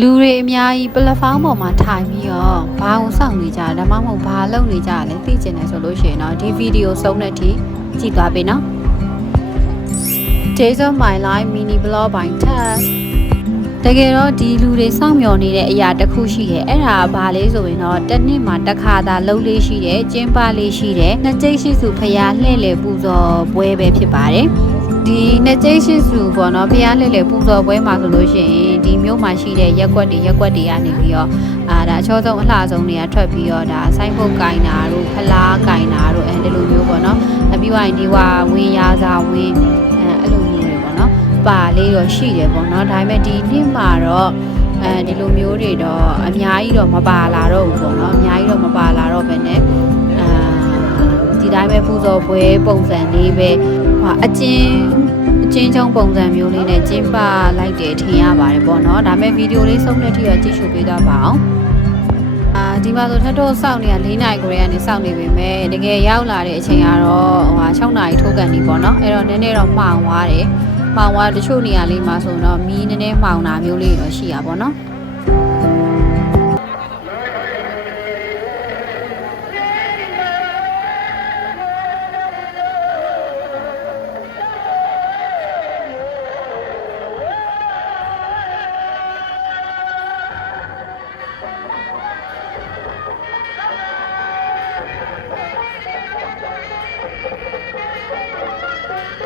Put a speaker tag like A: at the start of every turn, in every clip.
A: လူတွေအများကြီးပလက်ဖောင်းပေါ်မှာထိုင်ပြီးတော့ဘာကိုစောင့်နေကြဒါမှမဟုတ်ဘာလုပ်နေကြလဲသိချင်တယ်ဆိုလို့ရှိရင်တော့ဒီဗီဒီယိုဆုံးတဲ့အထိကြည့်သွားပေးနော် Days of my life mini blog by Tab တကယ်တော့ဒီလူတွေစောင့်မျှော်နေတဲ့အရာတစ်ခုရှိတယ်အဲ့ဒါကဘာလဲဆိုရင်တော့တစ်နှစ်မှာတစ်ခါသာလှုပ်လေးရှိတယ်ကျင်းပလေးရှိတယ်နှစ်ကျိတ်ရှိစုဖျားလှည့်လေပူဇော်ပွဲပဲဖြစ်ပါတယ် ဒီနှစ်ကျိတ်ရှိစုပေါ့နော်ဖျားလှည့်လေပူဇော်ပွဲမှာဆိုလို့ရှိရင်ဒီမြို့မှာရှိတဲ့ရက်ွက်တွေရက်ွက်တွေကနေပြီးတော့အာဒါအချောဆုံးအလှဆုံးတွေကထွက်ပြီးတော့ဒါဆိုင်းဘုတ်ကင်တာတို့ဖလားကင်တာတို့အဲဒီလိုမျိုးပေါ့နော်အပြီးသွားရင်ဒီဝါဝင်းရာစာဝင်းအဲအဲ့လိုမျိုးတွေပေါ့နော်ပါလေးတော့ရှိတယ်ပေါ့နော်ဒါပေမဲ့ဒီနှစ်မှာတော့အဲဒီလိုမျိုးတွေတော့အများကြီးတော့မပါလာတော့ဘူးပေါ့နော်အများကြီးတော့မပါလာတော့ပဲねအာဒီတိုင်းပဲပူဇော်ပွဲပုံစံလေးပဲ ဟိုအချင်းအချင်းချုံပုံစံမျိုးလေးနဲ့ကျင်းပလိုက်တယ်ထင်ရပါတယ်ပေါ့နော်ဒါပေမဲ့ဗီဒီယိုလေးဆုံးတဲ့ထိတော့ကြည့်ရှုပေးသွားပါအောင်အာဒီမှာဆိုထပ်တော့စောင့်နေတာ၄နိုင်ကိုရေကနေစောင့်နေပေမဲ့တကယ်ရောက်လာတဲ့အချိန်ကတော့ဟိုဟာ6နာရီထိုးကန်နေပေါ့နော်အဲ့တော့နည်းနည်းတော့မှောင်သွားတယ်မှောင်သွားတချို့နေရာလေးမှာဆိုတော့မီးနည်းနည်းမှောင်တာမျိုးလေးတော့ရှိရပါတော့။
B: တော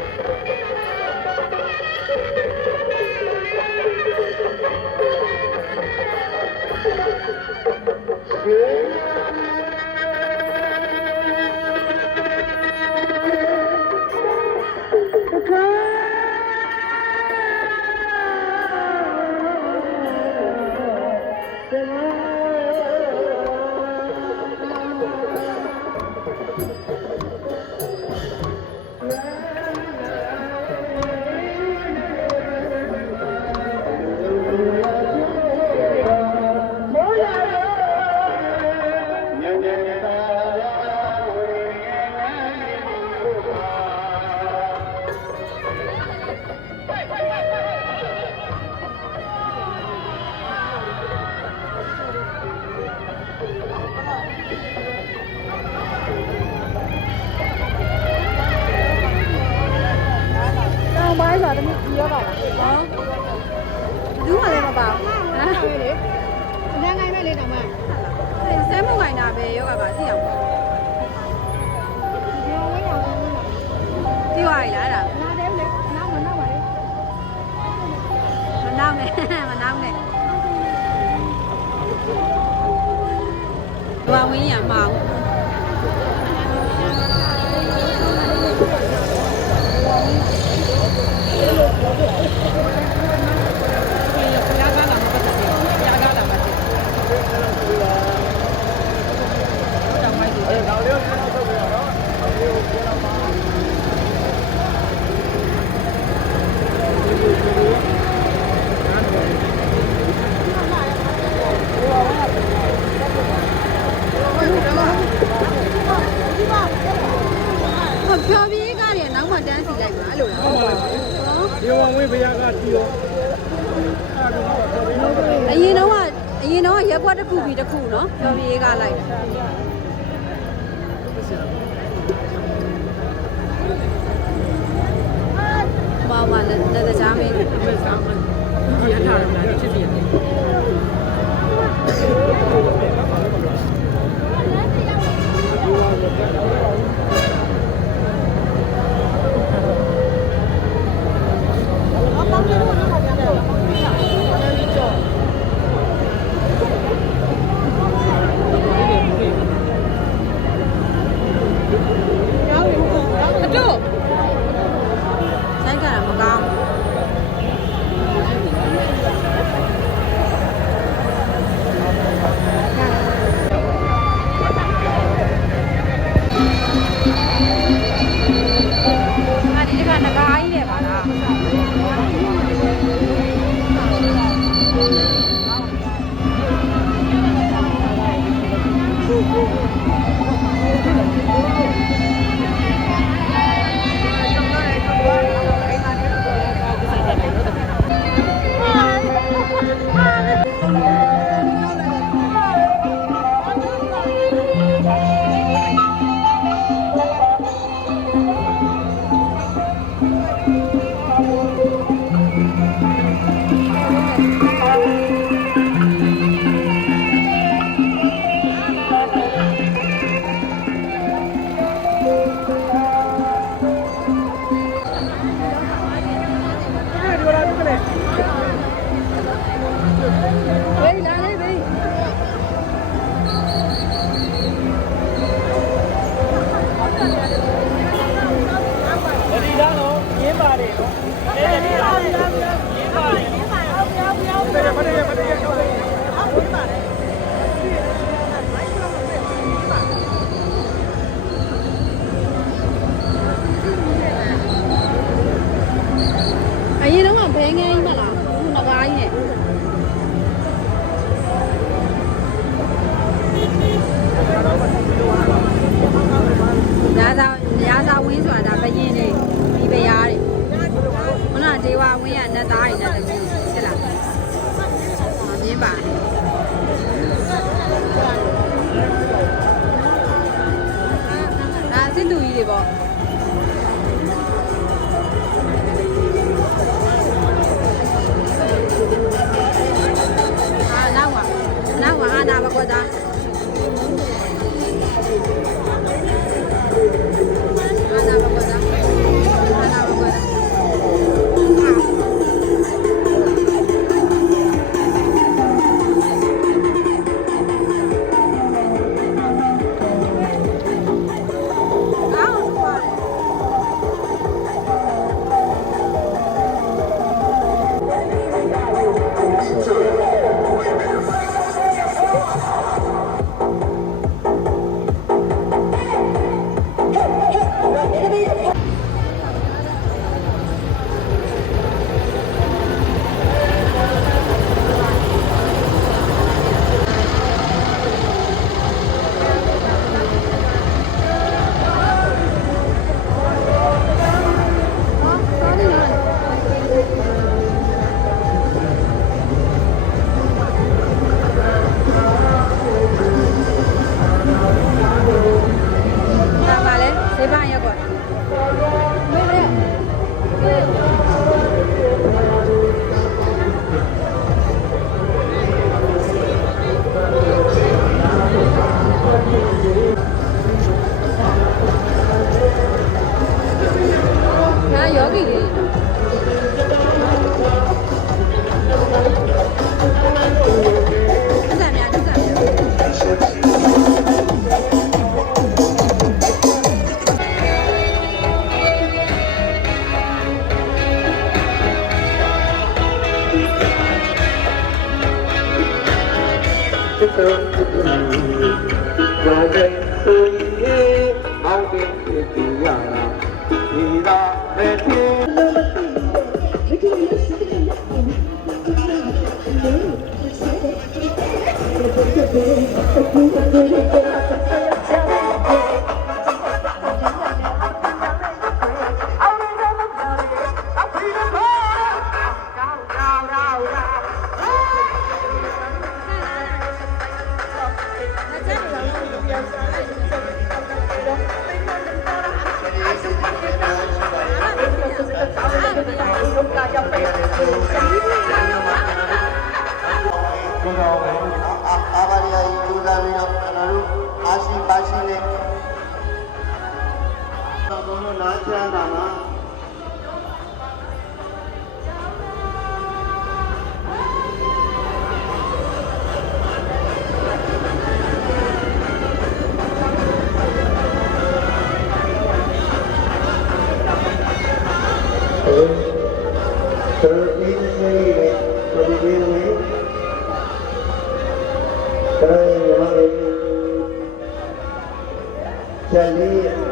A: Thank you. သိသွားပြီလားအဲ့ဒါ
B: နားတယ်လေနားမနားပါလေ
A: မနှောင်းနဲ့ မနှောင်းနဲ့။ဘာဝင်းရမအောင် ။ဟောဖြောပြေးကားတွေနောက်မှတန်းစီလိုက်ပါအဲ့လိုလား။
C: ဒီဝဝေးဘုရားကတီးရော
A: အရင်တော့ကအ ရင်တော့ရက်ကွက်တစ်ခုပြီးတစ်ခုနော်ဖြောပြေးကားလိုက်တာ။ဘာမှလည်းလက်ကြားမင်း
C: ဒီစားမှဒီရထားတယ်လားချစ်စီရ နဲ့သားတွေနဲ့တ
B: မျိုး
A: ဖြစ်လာတယ်။မြင်းပါအာစစ်သူကြီးတွေပေါ့အာနောက်ပါနောက်ပါအာနာမ
D: ကွာသား
E: I'm going to be yana. Ida eti. Thank you. Yeah, yeah, yeah.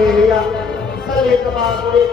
E: လေး
F: ညီမလေးတွေကဆက်လေးကဘာကိုလေး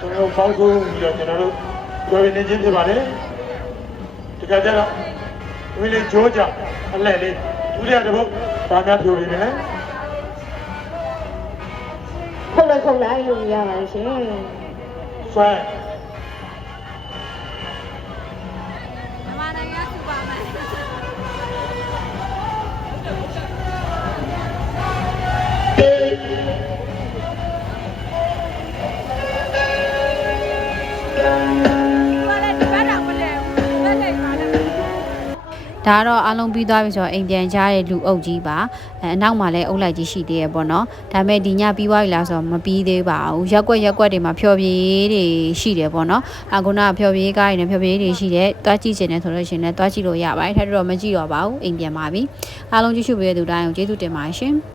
F: တော်ပေါင်းစုပြီးတော့ကျွန်တော်တို့ပြောရနေချင်းဖြစ်ပါတယ်ဒီကကြတော့ဝီလေးဂျိုးကြအလဲလေးဒုတိယတစ်ပုတ်ဒါများပြောနေတယ်
B: ခုတ်လိုက်ခုတ်လိုက်လို့ရပါရှင်
F: ဆွဲ
A: ဒါကတော့အားလုံးပြီးသွားပြီဆိုတော့အိမ်ပြန်ကြတဲ့လူအုပ်ကြီးပါအဲအနောက်မှာလည်းအုပ်လိုက်ကြီးရှိသေးရပေါ့နော်ဒါပေမဲ့ဒီညပြီးသွားပြီလားဆိုတော့မပြီးသေးပါဘူးရက်ွက်ရက်ွက်တွေမှာဖြော်ပြေးတွေရှိတယ်ပေါ့နော်အခုနကဖြော်ပြေးကားတွေနဲ့ဖြော်ပြေးတွေရှိတယ်တွားကြည့်ချင်တယ်ဆိုလို့ရှိရင်လည်းတွားကြည့်လို့ရပါတယ်ထပ်တော့မကြည့်တော့ပါဘူးအိမ်ပြန်ပါပြီအားလုံးကြည့်ရှုပေးတဲ့သူတိုင်းကိုကျေးဇူးတင်ပါတယ်ရှင်